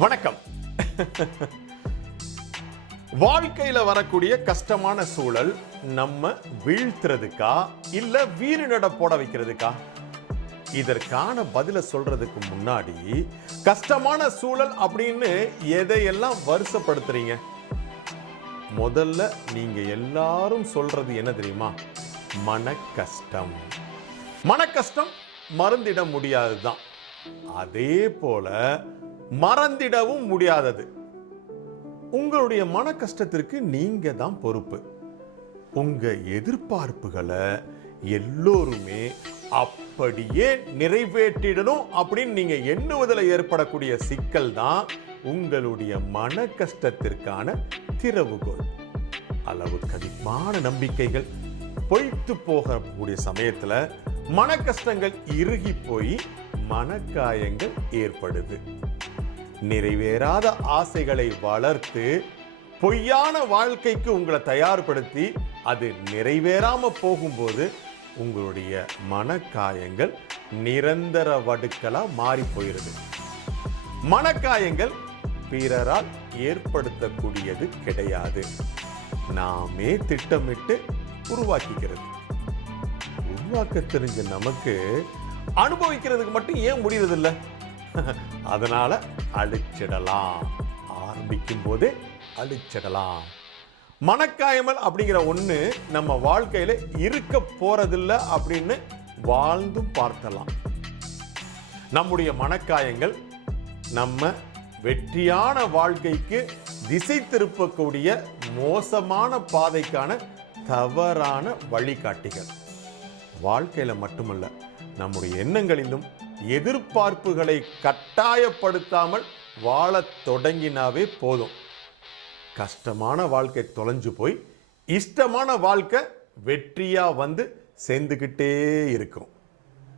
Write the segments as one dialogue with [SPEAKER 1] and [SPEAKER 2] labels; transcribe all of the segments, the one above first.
[SPEAKER 1] வணக்கம். வாழ்க்கையில வரக்கூடிய கஷ்டமான சூழல் நம்ம வீழ்த்துறதுக்கா இல்ல வீறு நட போட வைக்கிறதுக்கா? இதற்கான பதில சொல்றதுக்கு முன்னாடி கஷ்டமான சூழல் அப்படின்னு எதையெல்லாம் வருஷப்படுத்துறீங்க முதல்ல நீங்க எல்லாரும் சொல்றது என்ன தெரியுமா? மன கஷ்டம் மன கஷ்டம் மருந்திட முடியாதுதான். அதே போல மறந்திடவும் முடியாதது. உங்களுடைய மன கஷ்டத்திற்கு நீங்க தான் பொறுப்பு. உங்க எதிர்பார்ப்புகளை எல்லோருமே அப்படியே நிறைவேற்றிடணும் அப்படின்னு நீங்க எண்ணுவதில் ஏற்படக்கூடிய சிக்கல் தான் உங்களுடைய மன கஷ்டத்திற்கான திறவுகோள். அளவுக்கு அதிகமான நம்பிக்கைகள் பொய்த்து போகக்கூடிய சமயத்தில் மன கஷ்டங்கள் இறுகி போய் மனக்காயங்கள் ஏற்படுது. நிறைவேறாத ஆசைகளை வளர்த்து பொய்யான வாழ்க்கைக்கு உங்களை தயார்படுத்தி அது நிறைவேறாம போகும்போது உங்களுடைய மனக்காயங்கள் நிரந்தர வடுக்களா மாறி போயிருது. மனக்காயங்கள் பிறரால் ஏற்படுத்தக்கூடியது கிடையாது. நாமே திட்டமிட்டு உருவாக்கிக்கிறது. உருவாக்க தெரிஞ்ச நமக்கு அனுபவிக்கிறதுக்கு மட்டும் ஏன் முடியறதில்லை? அதனால் அழிச்சிடலாம். ஆரம்பிக்கும் போது அழிச்சிடலாம். மனக்காயமல் அப்படிங்கிற ஒன்று நம்ம வாழ்க்கையில் இருக்க போகிறதில்ல அப்படின்னு வாழ்ந்து பார்த்தலாம் நம்முடைய மனக்காயங்கள் நம்ம வெற்றியான வாழ்க்கைக்கு திசை திருப்பக்கூடிய மோசமான பாதைக்கான தவறான வழிகாட்டிகள். வாழ்க்கையில் மட்டுமல்ல நம்முடைய எண்ணங்களிலும் எதிர்பார்ப்புகளை கட்டாயப்படுத்தாமல் வாழத் தொடங்கினாவே போதும். கஷ்டமான வாழ்க்கை தொலைஞ்சு போய் இஷ்டமான வாழ்க்கை வெற்றியாக வந்து சேர்ந்துக்கிட்டே இருக்கும்.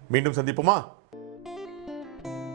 [SPEAKER 1] மீண்டும் சந்திப்போமா?